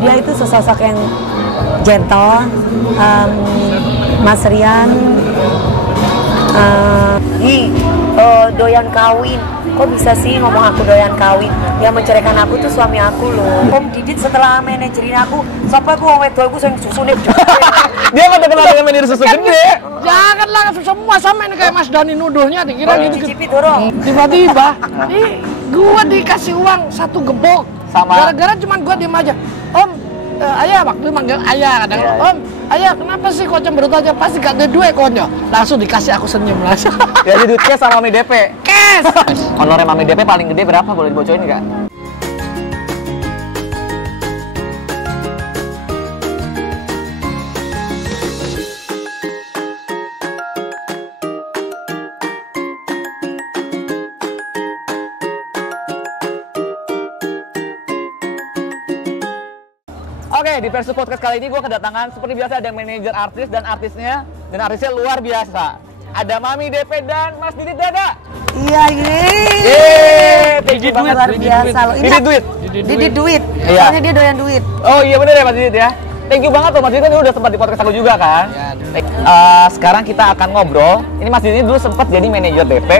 dia itu sosok yang gentle. Mas Rian doyan kawin. Kok bisa sih ngomong aku doyan kawin? Yang menceraikan aku tuh suami aku loh. Om Didit setelah manajerin aku, siapa aku wong wedok aku sing susune. Dia nggak terkenal dengan manajer susu gede. Janganlah semua sama ini kayak Mas Dani nuduhnya dikira gitu. Cicipi dorong. Tiba-tiba gua dikasih uang 1 gebok. Sama. Gara-gara cuman gua diem aja. Om, ayah waktu manggil ayah kadang. Om, ayah kenapa sih kok cemberut aja? Pasti gak ada duit konyo. Langsung dikasih aku senyum langsung. Jadi duitnya sama Mami DP. Kes. Honornya Mami DP paling gede berapa? Boleh dibocorin nggak? Oke, di Versus Podcast kali ini gue kedatangan seperti biasa ada manajer artis dan artisnya luar biasa. Ada Mami DP dan Mas Didit Dada. Iya ini. Thank you banget. Luar biasa loh. Didit duit. Iya. Soalnya dia doyan duit. Oh iya bener ya Mas Didit ya. Thank you banget loh Mas Didit, kan udah sempat di podcast aku juga kan. Sekarang kita akan ngobrol. Ini Mas Didit dulu sempat jadi manajer DP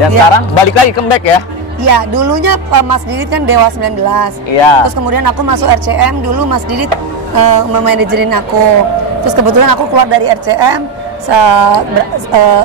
dan sekarang balik lagi comeback ya. Iya, dulunya Mas Didit kan Dewa 19. Iya. Terus kemudian aku masuk RCM, dulu Mas Didit memanajerin aku. Terus kebetulan aku keluar dari RCM,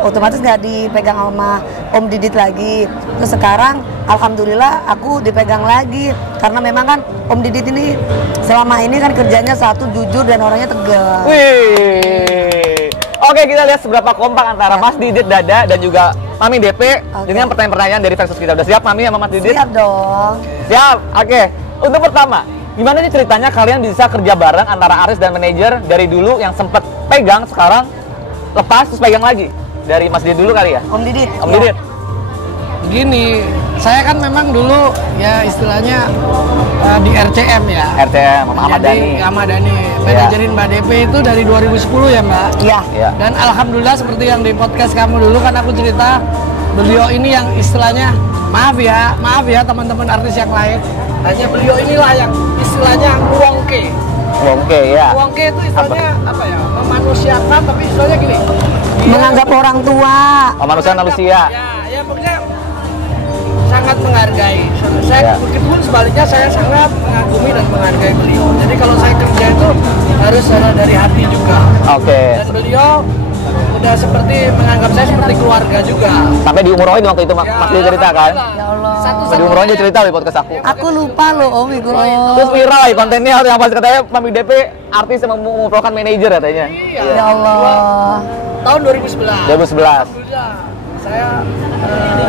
otomatis nggak dipegang sama Om Didit lagi. Terus sekarang alhamdulillah aku dipegang lagi. Karena memang kan Om Didit ini selama ini kan kerjanya satu, jujur dan orangnya tegas. Wih. Oke, kita lihat seberapa kompak antara Mas Didit Dada dan juga Mami DP. Dengan pertanyaan-pertanyaan dari Versus kita. Udah siap Mami sama Mas Didit? Siap dong. Siap. Oke. Untuk pertama, gimana sih ceritanya kalian bisa kerja bareng antara artis dan manajer dari dulu yang sempet pegang, sekarang lepas terus pegang lagi? Dari Mas Didit dulu kali ya? Om Didit. Om Didit. Gini, saya kan memang dulu ya istilahnya di RCM ya. RCM, Mama Ahmad Dhani. Ahmad Dhani. Manajerin Mbak DP itu dari 2010 ya Mbak? Iya. Dan alhamdulillah seperti yang di podcast kamu dulu kan aku cerita, beliau ini yang istilahnya, maaf ya teman-teman artis yang lain, hanya beliau inilah yang istilahnya wongke. Wongke ya. Wongke itu istilahnya apa ya? Memanusiakan, tapi istilahnya gini. Menganggap orang tua. Manusia. Ya pokoknya sangat menghargai. Saya meskipun sebaliknya saya sangat mengagumi dan menghargai beliau. Jadi kalau saya kerja itu harus dari hati juga. Oke. Dan beliau udah seperti menganggap saya seperti keluarga juga. Sampai diumuroin waktu itu Mas Didit cerita kan? Ya Allah. Sampai diumuroin dia cerita di podcast aku. Aku lupa loh Om itu. Terus viral lah kontennya yang pas katanya Mami DP artis yang mengumpulkan manajer katanya. Iya. Ya Allah. Tahun 2011. 2011. Alhamdulillah. Saya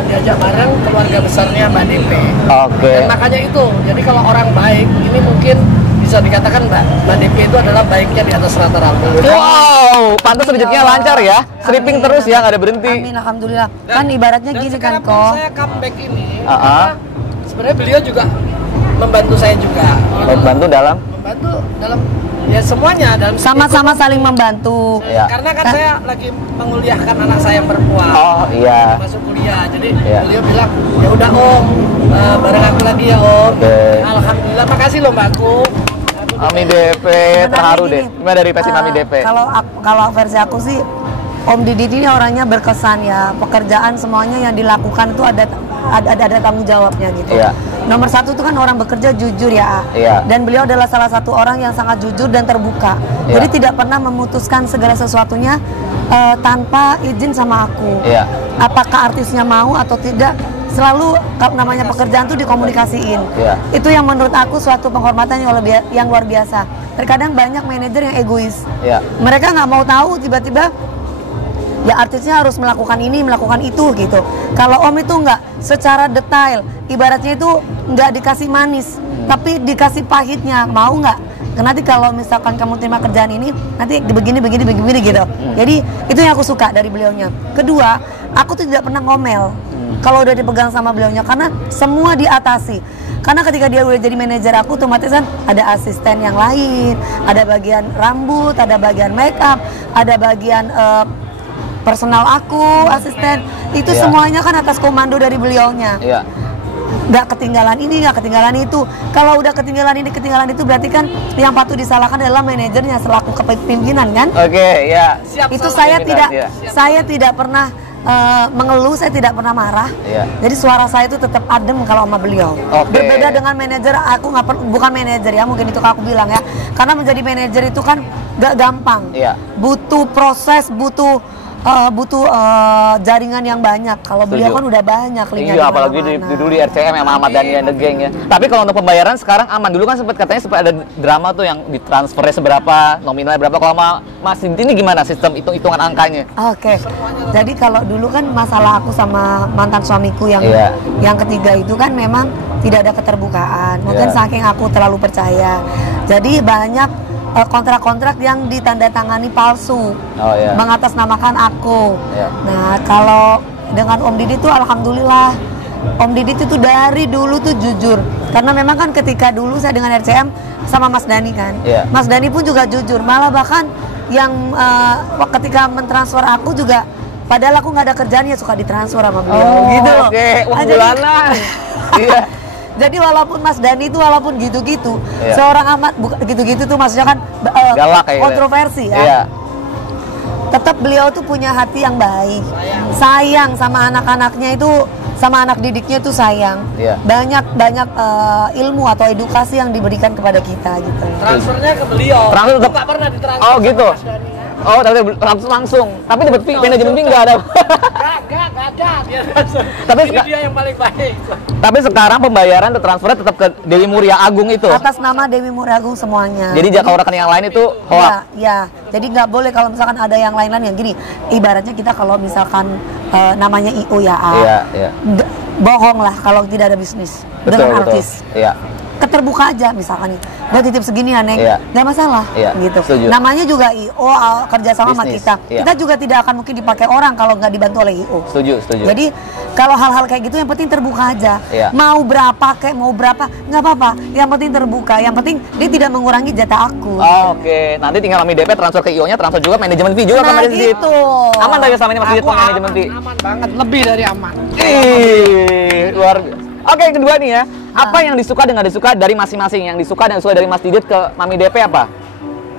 diajak bareng keluarga besarnya Mbak DP. Oke. Dan makanya itu, jadi kalau orang baik, ini mungkin bisa dikatakan Mbak DP itu adalah baiknya di atas rata-rata. Wow, pantas rezekinya lancar ya. Stripping terus ya, nggak ada berhenti. Amin, alhamdulillah. Kan ibaratnya gini kan sekarang kok. saya comeback ini, karena sebenarnya beliau juga membantu saya juga. Membantu dalam Ya semuanya dalam Sama-sama saling membantu. Iya. Karena kan saya lagi menguliahkan anak saya yang perempuan. Oh iya. Masuk kuliah. Jadi beliau bilang, "Ya udah Om, bareng aku lagi ya Om." Alhamdulillah, makasih loh Mbakku. Mami DP terharu deh. Gimana dari versi Mami DP? Kalau versi aku sih Om Didit ini orangnya berkesan ya. Pekerjaan semuanya yang dilakukan itu ada tanggung jawabnya gitu. Iya. Nomor satu itu kan orang bekerja jujur ya. Iya. Dan beliau adalah salah satu orang yang sangat jujur dan terbuka. Iya. Jadi tidak pernah memutuskan segala sesuatunya tanpa izin sama aku. Iya. Apakah artisnya mau atau tidak, selalu namanya pekerjaan tuh dikomunikasiin. Iya. Itu yang menurut aku suatu penghormatan yang luar biasa. Terkadang banyak manajer yang egois. Iya. Mereka nggak mau tahu tiba-tiba ya artisnya harus melakukan ini, melakukan itu gitu. Kalau Om itu nggak secara detail, ibaratnya itu nggak dikasih manis, tapi dikasih pahitnya. Mau nggak? Nanti kalau misalkan kamu terima kerjaan ini, nanti begini gitu. Jadi itu yang aku suka dari beliaunya. Kedua, aku tuh tidak pernah ngomel kalau udah dipegang sama beliaunya, karena semua diatasi. Karena ketika dia udah jadi manajer aku, otomatis kan ada asisten yang lain, ada bagian rambut, ada bagian make up, ada bagian personal aku, asisten, itu semuanya kan atas komando dari beliaunya. nggak ketinggalan ini, nggak ketinggalan itu. Kalau udah ketinggalan ini, ketinggalan itu, berarti kan yang patut disalahkan adalah manajernya selaku kepemimpinan kan? Oke, ya. Itu saya tidak, ya. saya tidak pernah mengeluh, saya tidak pernah marah. Iya. Jadi suara saya itu tetap adem kalau sama beliau. Oke. Berbeda dengan manajer, aku nggak bukan manajer ya, mungkin itu aku bilang ya. Karena menjadi manajer itu kan gak gampang. Iya. Butuh proses, butuh jaringan yang banyak. Kalau beliau Setuju. kan udah banyak linknya. Iya, apalagi dulu di RCM yang Ahmad Dhani and the Gang ya. Tapi kalau untuk pembayaran sekarang aman. Dulu kan sempat katanya sempat ada drama tuh yang ditransfernya seberapa, nominalnya berapa. Kalau sama Mas Didi ini gimana sistem hitungan angkanya? Oke. Jadi kalau dulu kan masalah aku sama mantan suamiku yang Iya. yang ketiga itu kan memang tidak ada keterbukaan. Mungkin Iya. saking aku terlalu percaya. Jadi banyak kontrak-kontrak yang ditandatangani palsu, Oh iya. mengatasnamakan aku. Iya. Nah kalau dengan Om Didi tuh alhamdulillah, Om Didi itu dari dulu tuh jujur. Karena memang kan ketika dulu saya dengan RCM sama Mas Dhani kan, Iya. Mas Dhani pun juga jujur. Malah bahkan yang ketika mentransfer aku juga, padahal aku nggak ada kerjaannya suka ditransfer sama beliau gitu loh. Oke, uang Ah, jadi- bulanan. Iya. Jadi walaupun Mas Dhani itu walaupun gitu-gitu, Iya. seorang amat gitu-gitu tuh maksudnya kan Galak kayak kontroversi ya. Iya. Tetap beliau tuh punya hati yang baik. Sayang sama anak-anaknya itu, sama anak didiknya tuh sayang. Iya. Banyak ilmu atau edukasi yang diberikan kepada kita gitu. Transfernya ke beliau. Transfer Aku tetap- nggak pernah ditransfer. Oh gitu. Mas Dhani. Oh, tapi langsung. Tapi dapat fee, manajemen fee nggak ada. Nggak ada. Dia transfer. Tapi Ini dia yang paling baik. Tapi sekarang pembayaran atau transfernya tetap ke Dewi Muria Agung itu. Atas nama Dewi Muragung semuanya. Jadi kalau rekening yang lain itu hoax. Ya. Jadi nggak boleh kalau misalkan ada yang lain-lain yang gini. Ibaratnya kita kalau misalkan namanya IO ya A. Iya, iya. Bohong lah kalau tidak ada bisnis Betul, dengan betul. artis. Iya. Keterbuka aja misalkan nih, gue titip segini ya Neng, Iya. nggak masalah Iya, gitu. setuju. Namanya juga IO kerja sama sama Bisnis, kita. iya. Kita juga tidak akan mungkin dipakai orang kalau nggak dibantu oleh IO. Setuju. Jadi kalau hal-hal kayak gitu yang penting terbuka aja. Iya. Mau berapa kayak mau berapa nggak apa-apa. Yang penting terbuka. Yang penting dia tidak mengurangi jatah aku. Oh, oke. Nanti tinggal Mami DP transfer ke IO-nya, transfer juga manajemen fee juga Nah, kan Mas Didit? gitu. Aman tadi sama ini Mas Didit Aku manajemen fee. aman banget, lebih dari aman. Ih, luar biasa. Oke, yang kedua nih ya. Apa yang disuka dan nggak disuka dari masing-masing? Yang disuka dan disuka dari Mas Didit ke Mami DP apa?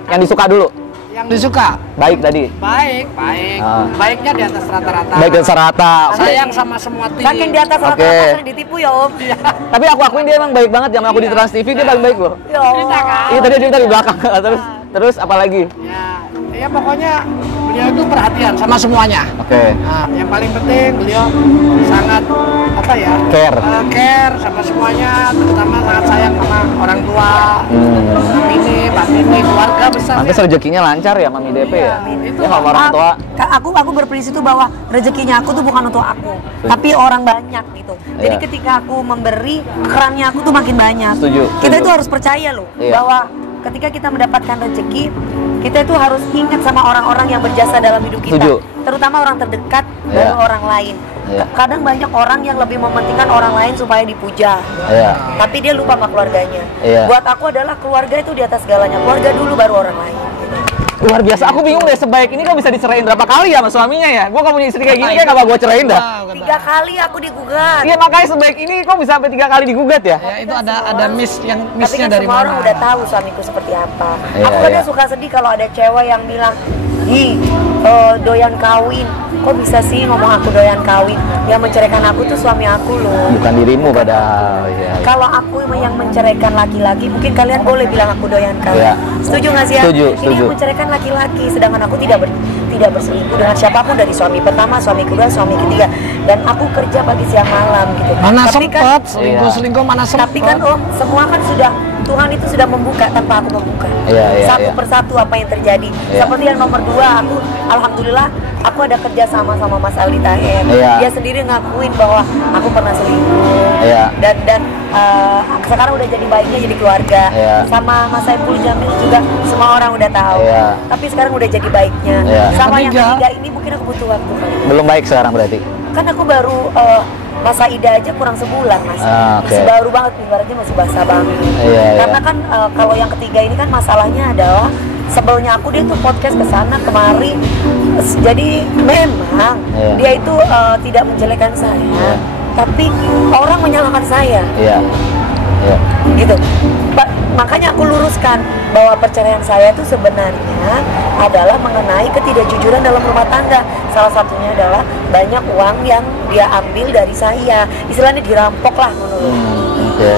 Yang disuka dulu. Yang disuka, Baik tadi. baik. Ah. Baiknya di atas rata-rata. Baik dan serata. Sayang sama semua tim. Saking di atas Oke. rata-rata sering ditipu ya Om. Tapi aku akuin dia emang baik banget. Zaman aku di Trans TV dia baik-baik loh. Ya Allah. Iya tadi dia di belakang. Terus apa lagi? Ya pokoknya beliau itu perhatian sama semuanya. Oke. Nah, yang paling penting beliau sangat apa ya? Care. Care sama semuanya, terutama sangat sayang sama orang tua, Pak Tini, keluarga besar. Nanti rezekinya lancar ya Mami DP ya. Itu Ya sama orang tua. Aku berprinsip itu bahwa rezekinya aku tuh bukan untuk aku, tapi orang banyak gitu. Jadi Iya. ketika aku memberi, kerannya aku tuh makin banyak. Setuju, Kita setuju. itu harus percaya loh Iya. bahwa ketika kita mendapatkan rezeki, kita itu harus ingat sama orang-orang yang berjasa dalam hidup kita. Setuju. Terutama orang terdekat, Iya. baru orang lain. Iya. Kadang banyak orang yang lebih mementingkan orang lain supaya dipuja. Iya. Tapi dia lupa sama keluarganya. Iya. Buat aku adalah keluarga itu di atas segalanya. Keluarga dulu baru orang lain. Gitu. Luar biasa. Aku bingung deh sebaik ini kok bisa diserahin berapa kali ya sama suaminya ya. Gua kalau punya istri kayak gini kayak gak bakal gua cerain dah. 3 kali aku digugat. Iya makanya sebaik ini kok bisa sampai 3 kali digugat ya. Ya itu ada Tapi missnya kan dari semua orang mana? udah tahu suamiku seperti apa. Iya, Aku kadang iya. suka sedih kalau ada cewek yang bilang, doyan kawin. Kok bisa sih ngomong aku doyan kawin? Yang menceraikan aku tuh suami aku loh. Bukan dirimu padahal. Ya. Kalau aku yang menceraikan laki-laki, mungkin kalian boleh bilang aku doyan kawin. Iya. Setuju nggak sih ya? Setuju, Ini setuju. yang menceraikan laki-laki, sedangkan aku tidak berselingkuh dengan siapapun, dari suami pertama, suami kedua, suami ketiga. Dan aku kerja pagi siang malam gitu. Mana Tapi sempet Iya. selingkuh mana sempet. Tapi kan Om, semua kan sudah, Tuhan itu sudah membuka tanpa aku membuka. Iya, iya, Satu iya. persatu apa yang terjadi. Iya. Seperti yang nomor 2, aku alhamdulillah aku ada kerja sama Mas Aldi Taher. Iya. Dia sendiri ngakuin bahwa aku pernah selingkuh. Iya. Dan sekarang udah jadi baiknya, jadi keluarga. Iya. Sama Mas Saiful Jamil juga semua orang udah tahu. Iya. Tapi sekarang udah jadi baiknya. Iya. Sama yang Yang ketiga ini mungkin aku butuh waktu kali. Belum baik sekarang berarti. Kan aku baru masa ida aja kurang sebulan Mas. Ah, oke. Masih baru banget, ibaratnya masih basah banget. Iya, Karena iya. kan kalau yang ketiga ini kan masalahnya adalah sebelnya aku, dia tuh podcast ke sana kemari. Jadi memang Iya. dia itu tidak menjelekkan saya. tapi orang menyalahkan saya. Iya. Iya. Gitu. Makanya aku luruskan bahwa perceraian saya itu sebenarnya adalah mengenai ketidakjujuran dalam rumah tangga. Salah satunya adalah banyak uang yang dia ambil dari saya, istilahnya dirampok lah menurut. Oke.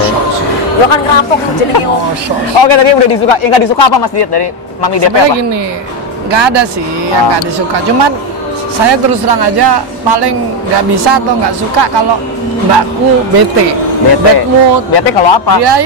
Lo kan ngerampok jenenge om. Oke, tadi udah disuka. Yang nggak disuka apa Mas Didit dari Mami DP Sebenarnya apa? gini, nggak ada sih yang nggak disuka. Cuman saya terus terang aja paling nggak bisa atau nggak suka kalau mbakku bete. Bad mood. Bete kalau apa? Dia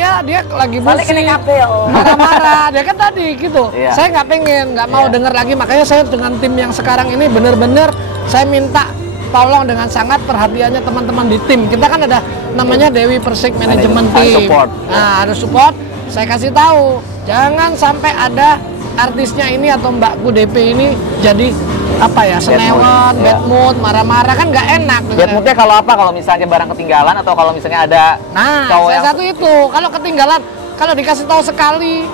lagi Soalnya kena pusing, kabel om. marah-marah. Dia kan tadi gitu. Iya. Saya nggak pengen, nggak mau Iya. dengar lagi. Makanya saya dengan tim yang sekarang ini bener-bener saya minta tolong dengan sangat perhatiannya teman-teman di tim. Kita kan ada namanya Dewi Persik Management Ada Team. support. Nah, harus support. Saya kasih tahu, jangan sampai ada artisnya ini atau mbakku DP ini jadi apa ya, senewan, mood. bad mood, marah-marah, kan nggak enak. Bad moodnya kalau apa? Kalau misalnya barang ketinggalan atau kalau misalnya ada Nah, cowok salah yang satu itu kalau ketinggalan, kalau dikasih tahu sekali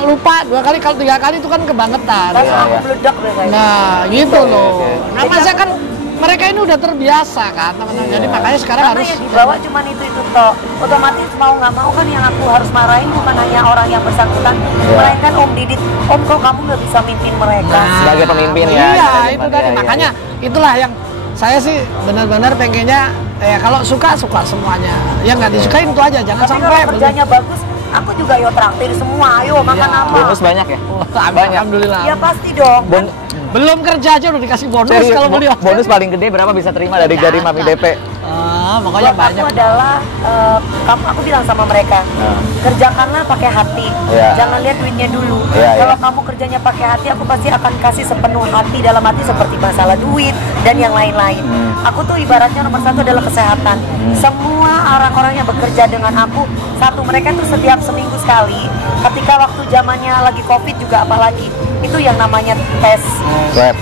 lupa, 2 kali, kalau 3 kali itu kan kebangetan. Langsung Iya, aku iya. meledak deh saya. Nah, gitu Oke, loh. oke. Nah, masa kan mereka ini udah terbiasa kan, teman-teman. Jadi Iya. makanya sekarang Karena harus yang dibawa cuma itu toh. Otomatis mau nggak mau kan yang aku harus marahin bukan hanya orang yang bersangkutan, Iya. melainkan Om Didit. Om, kok kamu nggak bisa mimpin mereka? Sebagai pemimpin ya, Iya, sebagai itu pemimpin, tadi. iya, Makanya itulah yang saya sih benar-benar pengennya ya kalau suka semuanya. Yang nggak disukain itu aja, jangan Tapi sampai kalau kerjanya bagus, aku juga yo traktir semua. Ayo makan Iya. apa? bonus banyak ya? Oh, Banyak. alhamdulillah. Ya pasti dong. Bon- Belum kerja aja udah dikasih bonus Serius, kalau beliau. bonus paling gede berapa bisa terima dari Mami DP? Pokoknya Buat banyak. aku adalah aku bilang sama mereka, kerjakanlah pakai hati, Iya. jangan lihat duitnya dulu. Iya, Kalau iya. kamu kerjanya pakai hati, aku pasti akan kasih sepenuh hati, dalam hati seperti masalah duit dan yang lain-lain. Aku tuh ibaratnya nomor satu adalah kesehatan. Semua orang-orang yang bekerja dengan aku, satu, mereka tuh setiap seminggu sekali, ketika waktu zamannya lagi COVID juga apalagi, itu yang namanya tes Swab.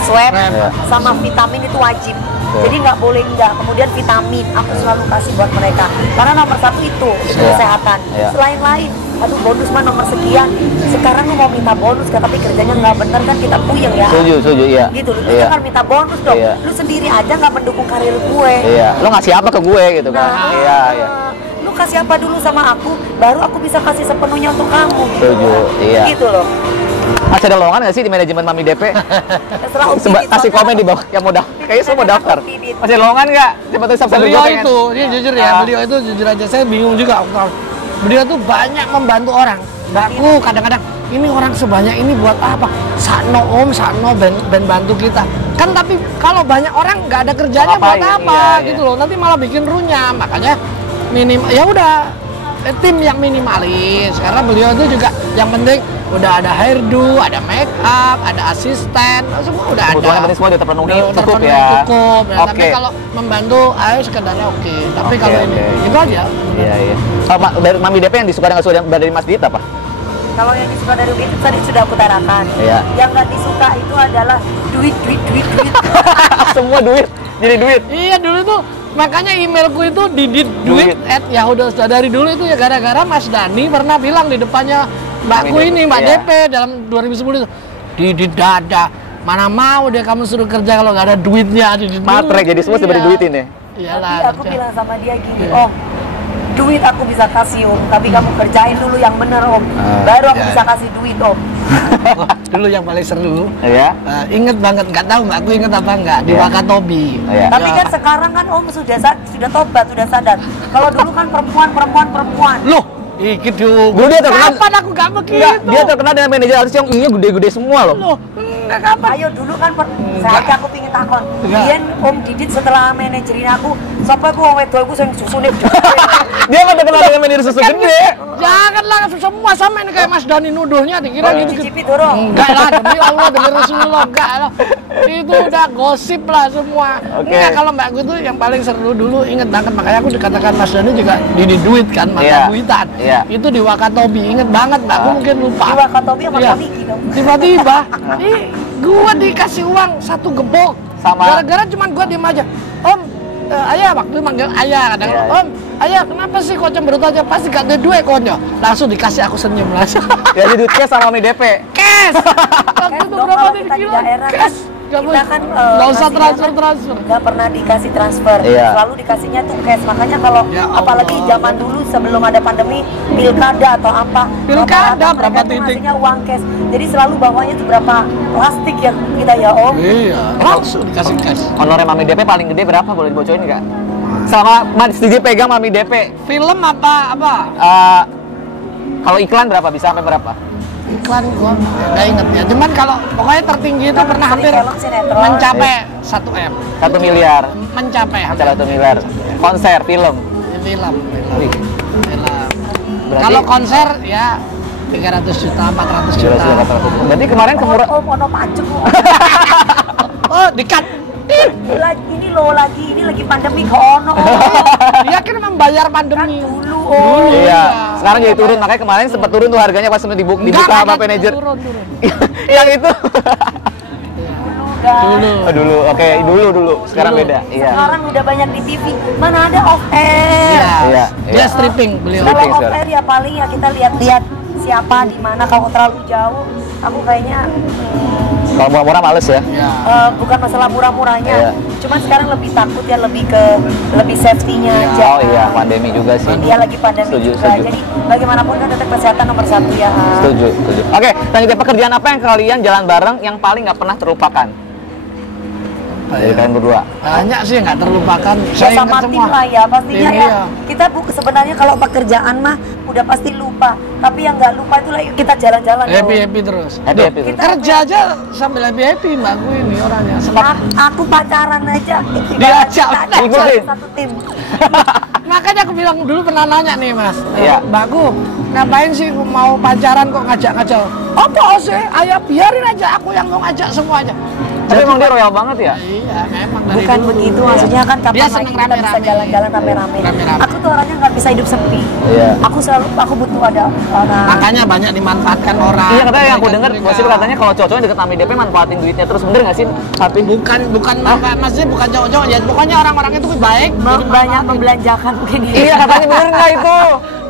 swab Iya. sama vitamin itu wajib. Betul. Jadi nggak boleh enggak. Kemudian vitamin aku selalu kasih buat mereka. Karena nomor satu itu Iya. kesehatan. Iya. Selain lain, aduh bonus mah nomor sekian. Sekarang lu mau minta bonus tapi kerjanya nggak bener kan kita puyeng ya. Setuju, iya. Gitu, lu Iya. jangan minta bonus dong. Iya. Lu sendiri aja nggak mendukung karir gue. Iya, lo ngasih apa ke gue gitu kan? Nah, Iya, iya. Lu kasih apa dulu sama aku, baru aku bisa kasih sepenuhnya untuk kamu. Setuju, iya. Gitu loh. Masih ada lowongan nggak sih di manajemen Mami DP? Terserah Om Didit, Kasih soalnya komen di bawah yang mau kayaknya semua mau daftar. Om Didit. Masih ada lowongan nggak? Coba tuh subscribe Beliau gue pengen. itu, ini jujur ya, Ah. beliau itu jujur aja saya bingung juga. Beliau tuh banyak membantu orang. Mbakku kadang-kadang ini orang sebanyak ini buat apa? Sakno om, sakno ben bantu kita. Kan tapi kalau banyak orang nggak ada kerjanya Ngapain? buat apa Iya, gitu iya. loh. Nanti malah bikin runyam. Makanya ya udah tim yang minimalis. Karena beliau itu juga yang penting udah ada hairdo, ada make up, ada asisten, semua udah ada. Kebutuhan yang penting semua udah terpenuhi, Udah cukup terpenuhi, ya. Cukup. Nah, Tapi Oke. kalau membantu, ayo sekedarnya oke. Tapi Oke, kalau ini, oke. itu aja. Iya, iya. Oh, dari Mami DP yang disuka dan nggak suka dari Mas Didit apa? Kalau yang disuka dari itu tadi sudah aku tarakan. Iya. Yang nggak disuka itu adalah duit. Semua duit, jadi duit. Iya dulu tuh, makanya emailku itu diditduit@yahoo. Dari dulu itu ya gara-gara Mas Dani pernah bilang di depannya mbakku ini, Mbak Iya. DP dalam 2010 itu, Didit dada. Mana mau dia kamu suruh kerja kalau nggak ada duitnya. Didit Matre, jadi semua diberi duitin ya? Iyalah. Tapi aku kerja. bilang sama dia gini, Iya. oh duit aku bisa kasih om, tapi kamu kerjain dulu yang bener om, baru aku Iya. bisa kasih duit om. Wah, dulu yang paling seru. Iya. Inget banget, nggak tahu mbak, aku inget apa nggak di Iya. Wakatobi. Iya. Tapi kan sekarang kan om sudah tobat, sudah sadar. Kalau dulu kan perempuan. Loh, iki dulu. Dulu dia terkenal. Kapan aku nggak begitu? Enggak, dia terkenal dengan manajer artis yang ininya gede-gede semua loh. Loh, enggak kapan? Ayo dulu kan saya aku pingin takon. Enggak. Biyen om Didit setelah manajerin aku, sapa aku wong wedok aku sing susune. Dia kan terkenal dengan manajer susu gede. Janganlah semua sama ini kayak Mas Dani nuduhnya dikira gitu. Cicipi dorong. Enggak lah, demi Allah, demi Rasulullah, enggak lah. Itu udah gosip lah semua. Oke. Enggak, kalau mbak gue tuh yang paling seru dulu, inget banget. Makanya aku dikatakan Mas Dani juga di duit kan, mata Iya. duitan. Iya. Itu di Wakatobi, inget banget mbak, aku mungkin lupa. Di Wakatobi sama Iya. Komiki dong. Tiba-tiba, ih, gua dikasih uang 1 gembok. Sama- Gara-gara cuman gua diem aja. Om, ayah, waktu manggil ayah kadang. Iya. Om, ayah kenapa sih kok cemberut aja? Pasti gak ada duit konyo. Langsung dikasih, aku senyum langsung. Jadi duitnya sama Mami DP. Cash! Waktu itu Dong, berapa kalau nih kita di kilo? daerah kan Cash! kita kan nggak usah ngasihnya transfer. nggak pernah dikasih transfer, Iya. selalu dikasihnya tuh cash. Makanya kalau Ya apalagi Allah. zaman dulu sebelum ada pandemi, pilkada atau apa, Pilkada, rata-rata berapa mereka tuh titik? ngasihnya uang cash. Jadi selalu bawanya tuh berapa plastik ya kita ya Om. Iya, langsung dikasih cash. Honornya Mami DP paling gede berapa? Boleh dibocorin nggak? Sama Mas DJ pegang Mami DP. Film apa? Kalau iklan berapa? Bisa sampai berapa? Iklan gua nggak inget ya. Cuman kalau pokoknya tertinggi itu Kalau pernah dari hampir film, sinetron. mencapai 1 M. 1 miliar. Mencapai hampir. 1 miliar. Konser, film. Film. Wih. Berarti Kalau konser ya 300 juta, 400 juta. 400. Berarti kemarin kemurah. Oh, ono pajak. Oh, dikat. Ini lagi pandemi kok ono. Dia kan membayar Kan demi dulu. Oh. Iya. Sekarang jadi turun, makanya kemarin sempat turun tuh harganya pas dibuka sama manajer. Turun. Yang itu. Dulu. Oh, dulu. Oke, dulu. Sekarang beda. Iya. Sekarang udah banyak di TV. Mana ada off air. Iya. Iya. Dia stripping beliau. Kalau Stripping off sekarang. air ya paling ya kita lihat-lihat siapa di mana. Kalau terlalu jauh, aku kayaknya Kalau murah-murah males ya. Ya. bukan masalah murah-murahnya. Iya. Cuman sekarang lebih takut ya, lebih safety-nya aja. Oh iya, pandemi juga sih. Dia lagi pandemi Setuju, juga. setuju. Jadi bagaimanapun kan tetap kesehatan nomor 1 ya. Setuju. Oke, lanjut pekerjaan apa yang kalian jalan bareng yang paling nggak pernah terlupakan? Dari kalian berdua. Banyak sih nggak terlupakan. Ya Saya sama ingat tim semua. lah ya pastinya Tim, ya. iya. Kita sebenarnya kalau pekerjaan mah udah pasti lupa. Tapi yang nggak lupa itu lagi kita jalan-jalan. Happy terus. Happy terus. Kita- Kerja aja sambil happy mbak gue ini orangnya. Senang. Aku pacaran aja. Diajak. Kita ada Ikutin. satu tim. Makanya aku bilang dulu pernah nanya nih mas. Iya. Mbak Gu, ngapain sih mau pacaran kok ngajak-ngajak? Apa sih? Ayo biarin aja aku yang mau ngajak semuanya. Tapi emang dia royal banget ya? Iya, memang dari Bukan dulu. begitu, maksudnya kan kapan Dia lagi seneng kita bisa rame-rame. jalan-jalan rame-rame. Rame-rame. Aku tuh orangnya nggak bisa hidup sepi. Iya. Aku butuh ada orang. Makanya banyak dimanfaatkan orang. Iya, katanya yang aku dengar, Mereka- gosip katanya kalau cowok-cowoknya deket Mami DP manfaatin duitnya terus, bener nggak sih? Tapi bukan manfaat, maksudnya bukan cowok-cowok ya. Pokoknya orang-orang itu baik. jadi Banyak manfaatin. membelanjakan mungkin. iya, katanya bener nggak itu?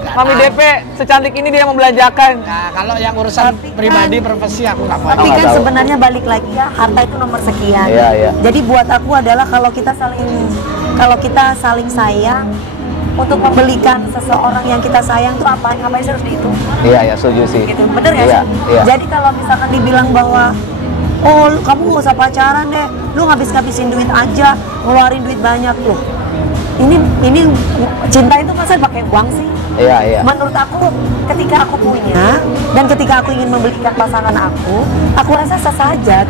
Mami DP secantik ini dia membelanjakan. Nah, kalau yang urusan Tapi kan- pribadi profesi aku nggak mau. Tapi nggak kan tahu. sebenarnya balik lagi ya, harta itu nomor sekian. Iya, iya. Jadi buat aku adalah kalau kita saling sayang untuk membelikan seseorang yang kita sayang tuh ngapain sih harus dihitung? Iya, ya setuju sih. Gitu. Bener nggak Iya, sih? iya. Jadi kalau misalkan dibilang bahwa kamu gak usah pacaran deh, lu ngabis-ngabisin duit aja, ngeluarin duit banyak tuh. Ini cinta itu masa pakai uang sih? Iya, iya. Menurut aku, ketika aku punya dan ketika aku ingin membelikan pasangan aku rasa sah saja.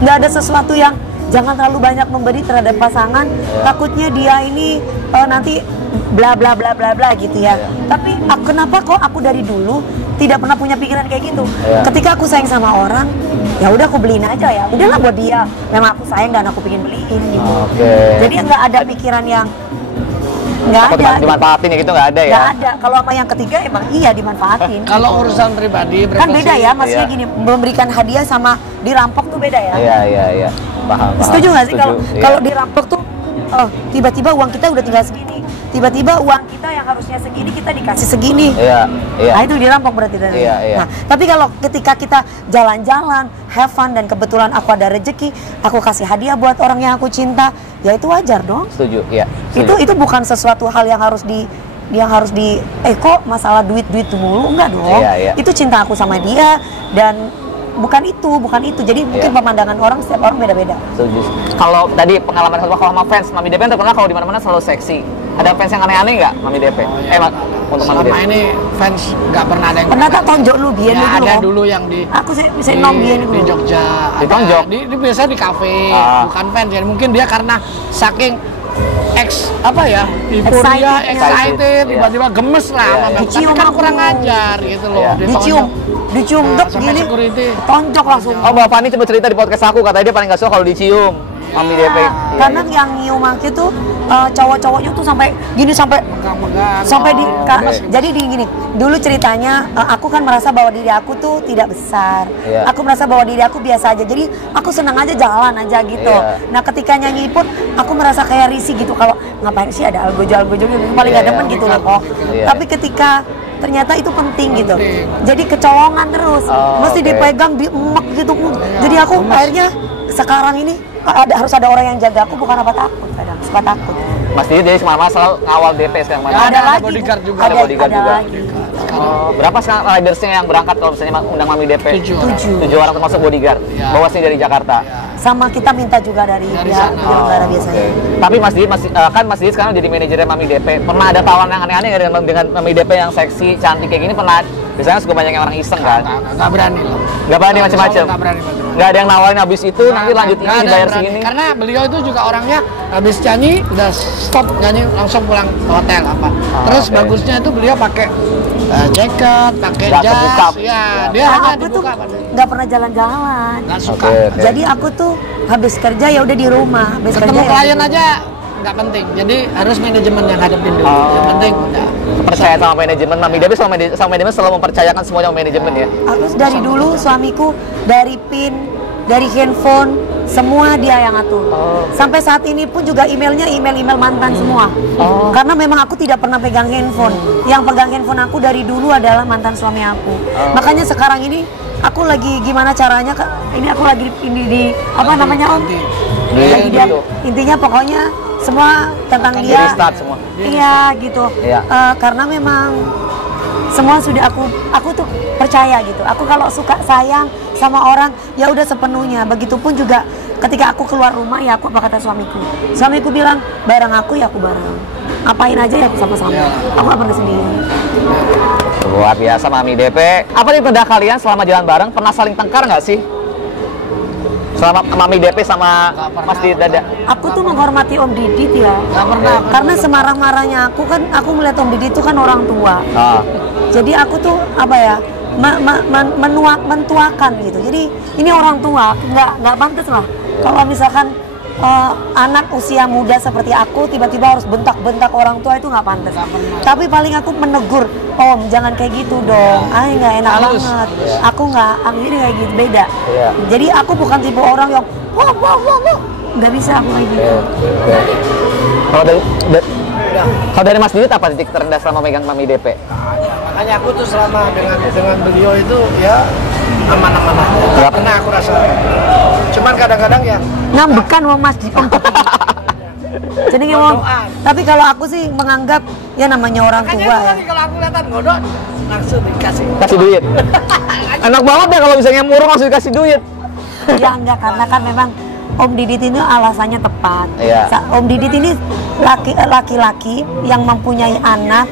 Nggak ada sesuatu yang jangan terlalu banyak memberi terhadap pasangan. Takutnya dia ini nanti bla bla bla bla bla gitu ya. Tapi kenapa kok aku dari dulu tidak pernah punya pikiran kayak gitu? Iya. Ketika aku sayang sama orang, ya udah aku beliin aja ya. Udahlah buat dia. Memang aku sayang dan aku pengen beliin gitu. Oke. Jadi nggak ada pikiran yang nggak Aku ada. dimanfaatin ya gitu nggak ada ya? Nggak ada. Kalau sama yang ketiga emang iya dimanfaatin. Kalau urusan pribadi, Kan beda ya, maksudnya Iya. gini, memberikan hadiah sama dirampok tuh beda ya. Iya. Paham. Setuju nggak sih kalau Setuju, iya. kalau dirampok tuh tiba-tiba uang kita udah tinggal segini, tiba-tiba uang kita yang harusnya segini kita dikasih segini. Iya. Nah itu dirampok berarti dari. Iya. Nah tapi kalau ketika kita jalan-jalan, have fun dan kebetulan aku ada rezeki, aku kasih hadiah buat orang yang aku cinta, ya itu wajar dong. Setuju, iya. Itu bukan sesuatu hal yang harus di kok masalah duit mulu, enggak dong. Iya. Itu cinta aku sama dia dan bukan itu. Jadi mungkin Iya. pemandangan orang setiap orang beda-beda. Setuju. Kalau tadi pengalaman kalau sama fans, Mami DP terkenal kalau di mana-mana selalu seksi. Ada fans yang aneh-aneh nggak, Mami DP? Untuk Mami Selama DP. ini fans nggak pernah ada yang Pernah tak tonjok lu biar Ya, dulu? ada Om? dulu yang di Aku bisa nom biar di dulu. Jogja. Ditonjok? Ada. Di biasanya di kafe, Ah. bukan fans. Jadi mungkin dia karena saking euforia, Excited-nya. excited, Iya. tiba-tiba gemes lah Iya, sama iya. Tapi Dicium kan aku. kurang ajar gitu loh. Iya. Dicium Nah, dek sampai gini, security. tonjok langsung. Oh, Bapak ini coba cerita di podcast aku, katanya dia paling nggak suka kalau dicium. Mami DP. Iya, Karena yang nyium aku tuh cowok-cowoknya tuh sampai Pegang-pegang. sampai oke. jadi gini dulu ceritanya aku kan merasa bahwa diri aku tuh tidak besar. Iya. Aku merasa bahwa diri aku biasa aja, jadi aku senang aja jalan aja gitu. Iya. Nah ketika nyanyi pun aku merasa kayak risih gitu, kalau ngapain sih ada algojo gitu, paling Iya, gak demen iya. gitu loh kok. Iya. Tapi ketika ternyata itu penting gitu. Penting. Jadi kecolongan terus, Oh, mesti oke. dipegang, diemek gitu. Jadi aku akhirnya sekarang ini harus ada orang yang jaga aku, bukan apa takut, kadang suka takut. Mas Didit jadi semua masalah ngawal DP sekarang mana? Ada lagi bodyguard juga. Ada bodyguard juga. lagi. Oh, berapa sekarang ridersnya yang berangkat kalau misalnya undang Mami DP? 7 orang. 7. 7 orang termasuk bodyguard. Ya. Bawa sini dari Jakarta. Sama kita minta juga dari pihak sana. penyelenggara biasanya. Oke. Tapi Mas Didit kan Mas Didit sekarang jadi manajernya Mami DP. Pernah ada tawaran yang aneh-aneh nggak dengan Mami DP yang seksi, cantik kayak gini pernah? Biasanya suka banyak yang orang iseng kan? Nggak berani loh. Nggak berani macam-macam. Nggak berani macam-macam. Nggak ada yang nawarin habis itu nanti lanjut ini Nggak ada dibayar yang berani. segini. Karena beliau itu juga orangnya habis nyanyi udah stop nyanyi langsung pulang ke hotel apa. Terus oke. bagusnya itu beliau pakai jaket, pakai Nggak jas, kebuka. ya dia Nah, hanya aku tuh dibuka. nggak pernah jalan-jalan. Nggak suka. Oke. Jadi aku tuh habis kerja ya udah di rumah. Habis Ketemu kerja ya klien udah di aja nggak penting. Jadi harus manajemen yang hadapin dulu. Oh. Yang penting udah. Percaya sama manajemen. Mami DP sama manajemen selalu mempercayakan semuanya sama manajemen ya. Aku dari dulu suamiku dari PIN, dari handphone, semua dia yang atur. Oh. Sampai saat ini pun juga emailnya email mantan semua. Oh. Karena memang aku tidak pernah pegang handphone. Yang pegang handphone aku dari dulu adalah mantan suami aku. Makanya sekarang ini aku lagi gimana caranya? Ini aku lagi ini di apa namanya Om? Ganti. Lagi dia, Gitu. intinya pokoknya semua tentang Di dia. restart semua. Iya gitu. Iya. Karena memang semua sudah aku tuh percaya gitu. Aku kalau suka sayang sama orang ya udah sepenuhnya. Begitupun juga ketika aku keluar rumah ya aku apa kata suamiku. Suamiku bilang bareng aku ya aku bareng. Apain aja ya aku sama-sama. Aku gak pernah sendiri. Luar biasa Mami DP. Apa nih tanda kalian selama jalan bareng pernah saling tengkar nggak sih? Selama Mami DP sama Nggak pernah. Mas Didit ada. Aku tuh menghormati Om Didit ya. Nggak pernah. Karena semarah-marahnya aku melihat Om Didit itu kan orang tua. Ah. Jadi aku tuh apa ya mentuakan gitu. Jadi ini orang tua nggak pantas lah. Kalau misalkan anak usia muda seperti aku tiba-tiba harus bentak-bentak orang tua itu nggak pantas. Tapi paling aku menegur, Om jangan kayak gitu dong. Nggak enak Halus. banget. Aku ini kayak gitu beda. Iya. Jadi aku bukan tipe orang yang wah nggak bisa aku kayak gitu. Kalau dari Mas Didit apa titik terendah selama megang Mami DP? Makanya aku tuh selama dengan beliau itu ya aman-aman aja. Nggak Nggak pernah aku rasa. Cuman kadang-kadang ya Ngambekan Om Mas Om. Jadi ngomong. Godoan. Tapi kalau aku sih menganggap ya namanya orang makanya tua itu ya. tadi kalau aku kelihatan godok langsung dikasih. Kasih duit. Enak banget ya kalau misalnya murung langsung dikasih duit. Ya enggak, karena kan memang Om Didit ini alasannya tepat. Iya. Om Didit ini laki-laki yang mempunyai anak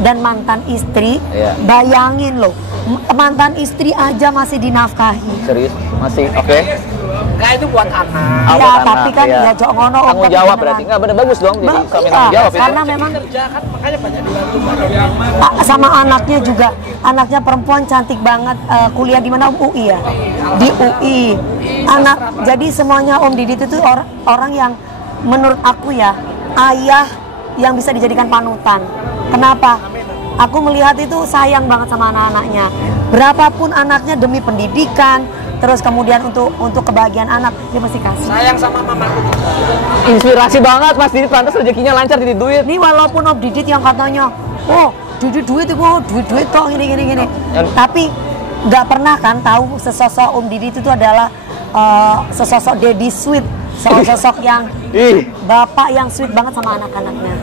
dan mantan istri. Iya. Bayangin loh, mantan istri aja masih dinafkahi. Serius? Masih? Oke. Enggak itu buat anak. Ah, Ya, buat tapi anak, kan iya. ya jok ngono Om, Tanggung tapi jawab beneran. berarti. Enggak bener bagus dong jadi suami Iya, tanggung jawab itu. karena memang Kerja kan makanya banyak dibantu Mbak. sama anaknya juga, anaknya perempuan cantik banget, kuliah di mana UI ya, di UI. Jadi semuanya Om Didit itu orang yang menurut aku ya ayah yang bisa dijadikan panutan. Kenapa? Aku melihat itu sayang banget sama anak-anaknya. Berapapun anaknya demi pendidikan, terus kemudian untuk kebahagiaan anak dia pasti kasih. Sayang sama mamaku. Inspirasi banget Mas Didit, pantas rezekinya lancar jadi duit. Ini walaupun Om Didit yang katanya, oh duit itu, duit kok gini. Tapi nggak pernah kan tahu sesosok Om Didit itu adalah sesosok daddy sweet, sosok yang Ih, bapak yang sweet banget sama anak-anaknya.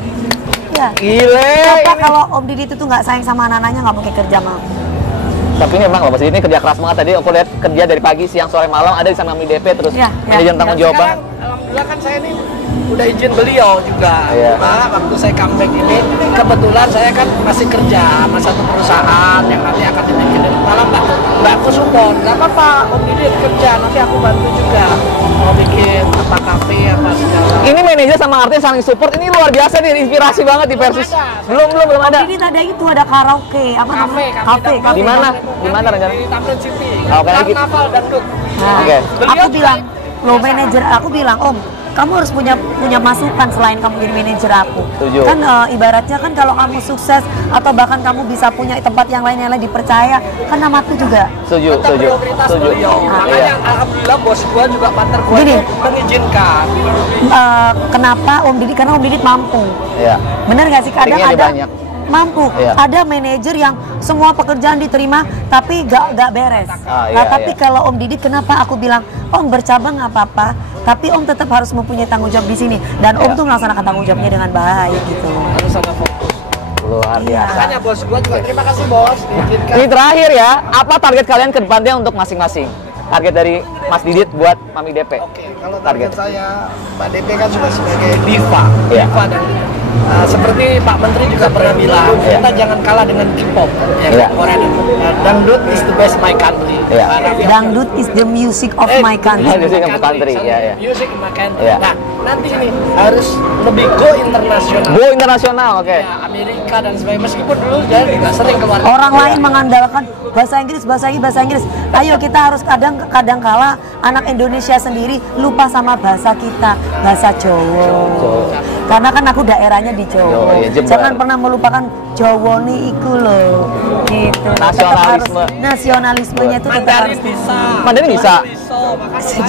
Ya. gile. Coba kalau Om Didit itu nggak sayang sama anak-anaknya nggak mungkin kerja mau. Tapi memang loh Mas Didit ini kerja keras banget tadi. Aku lihat kerja dari pagi, siang, sore, malam ada di sama Mami DP terus Iya, iya. manajemen tanggung jawab banget. Sekarang alhamdulillah kan saya ini udah izin beliau juga. Iya. Nah, waktu saya comeback ini kebetulan saya kan masih kerja sama satu perusahaan yang nanti akan dibikin malam mbakku support. Gak apa-apa Om Didit kerja, nanti aku bantu juga mau bikin apa kafe apa segala. Ini manajer sama artis saling support. Ini luar biasa nih, inspirasi banget di Persis. Belum ada. Om Didit ada itu, ada karaoke, apa Kafe, namanya? Kafe. Di mana? Di mana rencana? Di Tamrin City. Oh, kayak gitu. Karnaval dangdut. Nah, Oke. Beliau aku bilang, lo manajer, aku bilang, Om, kamu harus punya masukan selain kamu jadi manajer aku. Setuju. Kan ibaratnya kan kalau kamu sukses atau bahkan kamu bisa punya tempat yang lain dipercaya, kan namaku juga. Setuju. Tetap prioritas beliau. Makanya Iya. alhamdulillah bos gua juga partner gua Gini. itu mengizinkan. Kenapa Om Didit? Karena Om Didit mampu. Iya. Bener gak sih? Kadang Linknya ada banyak. mampu. Iya. Ada manajer yang semua pekerjaan diterima tapi gak beres. Iya, Tapi iya. kalau Om Didit, kenapa aku bilang Om bercabang nggak apa-apa, tapi Om tetap harus mempunyai tanggung jawab di sini, dan Om Iya. tuh melaksanakan tanggung jawabnya dengan baik gitu. Harus ada fokus. Luar Iya. biasa. Makanya bos gua juga terima kasih bos. Diizinkan. Ini terakhir ya, apa target kalian ke depannya untuk masing-masing? Target dari Mas Didit buat Mami DP. Oke, kalau target saya, Mbak DP kan sudah sebagai diva, Iya. diva dan seperti Pak Menteri juga pernah bilang, Iya. kita jangan kalah dengan K-pop, ya Iya. kan, Korea. Dangdut is the best my country. Iya. Dangdut is the music of my country. Music of country, iya, iya. Music in my country. Iya. Nah, nanti ini harus lebih go internasional. Go internasional, oke. Ya, Amerika dan sebagainya. Meskipun dulu saya nggak sering keluar. Orang lain mengandalkan bahasa Inggris, bahasa Inggris, bahasa Inggris. Ayo kita harus kadang kala anak Indonesia sendiri lupa sama bahasa kita, bahasa Jawa. Karena kan aku daerahnya di Jawa. Jawa, iya, Jember. Jangan pernah melupakan Jawa nih iku loh. Gitu. Tetap Nasionalisme. harus- nasionalismenya itu tetap Mandarin harus bisa. Mandarin bisa. Makasih.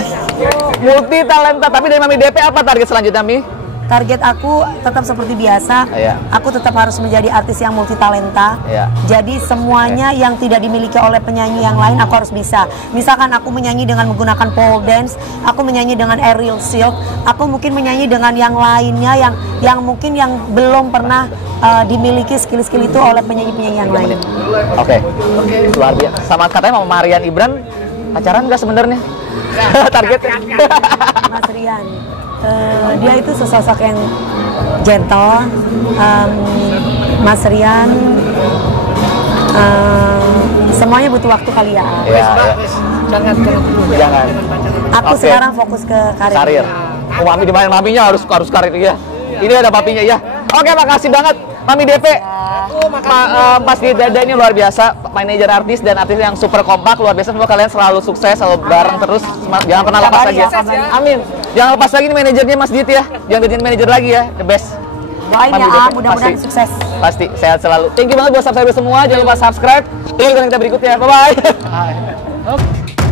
Multi talenta, tapi dari Mami DP apa target selanjutnya, Mi? Target aku tetap seperti biasa. Iya. Aku tetap harus menjadi artis yang multi talenta. Iya. Jadi semuanya yang tidak dimiliki oleh penyanyi yang lain aku harus bisa. Misalkan aku menyanyi dengan menggunakan pole dance, aku menyanyi dengan aerial silk, aku mungkin menyanyi dengan yang lainnya yang mungkin yang belum pernah dimiliki skill-skill itu oleh penyanyi-penyanyi yang lain. Oke. Luar biasa. Sama katanya sama Marian Ibran pacaran nggak sebenarnya? Targetnya. Mas Rian, dia itu sesosok yang gentle. Mas Rian, semuanya butuh waktu kali ya. Iya, iya. Jangan. Jangan. Aku Oke. sekarang fokus ke karir. Karir. Oh, Mami di mana Maminya harus karir ya. Ini ada papinya ya. Oke, makasih banget Mami DP. Mas Dada ini luar biasa, manajer artis dan artis yang super kompak, luar biasa. Semoga kalian selalu sukses, selalu bareng terus. Jangan pernah lepas lagi ya. Amin. Jangan lepas lagi nih manajernya Mas Dit ya. Jangan jadi manajer lagi ya. The best. Doain Mami ya, DP. mudah-mudahan Pasti. sukses. Pasti sehat selalu. Thank you banget buat subscriber semua. Jangan lupa subscribe. Tunggu kita berikutnya. Bye bye.